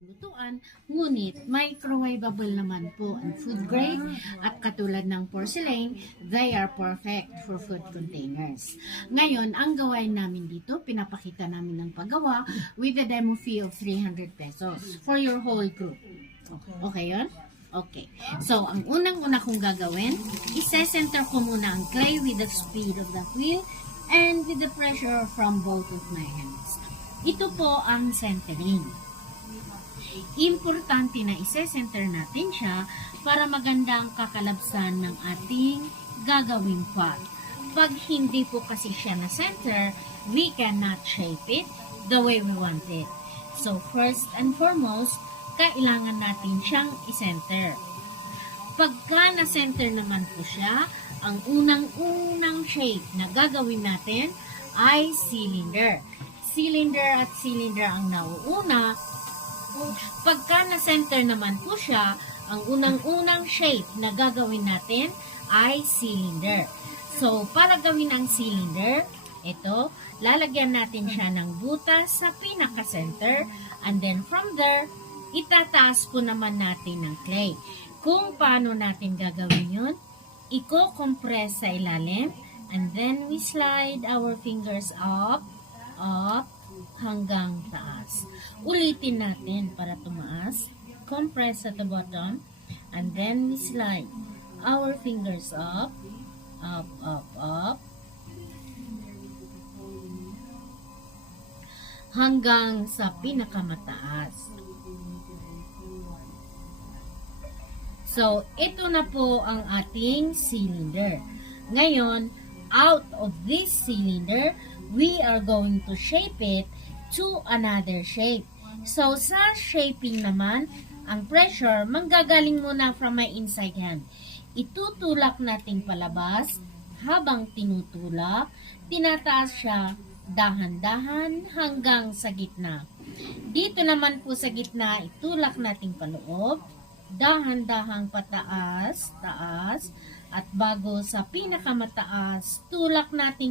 lutuan, ngunit microwavable naman po ang food grade at katulad ng porcelain, they are perfect for food containers. Ngayon, ang gawain namin dito, pinapakita namin ng paggawa with a demo fee of 300 pesos for your whole group. Okay yun? Okay. So, ang unang-una kong gagawin, ise-center ko muna ang clay with the speed of the wheel and with the pressure from both of my hands. Ito po ang centering. Importante na ise-center natin siya para maganda ang kakalabsan ng ating gagawing pot. Pag hindi po kasi siya na center, we cannot shape it the way we want it. So first and foremost, kailangan natin siyang i-center. Pagka na-center naman po siya, ang unang-unang shape na gagawin natin ay cylinder. Cylinder at cylinder ang nauuna. Pagka na-center naman po siya, ang unang-unang shape na gagawin natin ay cylinder. So, para gawin ang cylinder, ito, lalagyan natin siya ng butas sa pinaka-center, and then from there, itataas po naman natin ng clay. Kung paano natin gagawin yun, i-compress sa ilalim, and then we slide our fingers up, hanggang taas. Ulitin natin para tumaas. Compress at the bottom. And then we slide our fingers up. Hanggang sa pinakamataas. So, ito na po ang ating cylinder. Ngayon, out of this cylinder, we are going to shape it to another shape. So, sa shaping naman, ang pressure, manggagaling muna from my inside hand. Itutulak natin palabas, habang tinutulak, tinataas siya dahan-dahan hanggang sa gitna. Dito naman po sa gitna, itulak natin paloob, dahan-dahang pataas, taas, at bago sa pinakamataas, tulak natin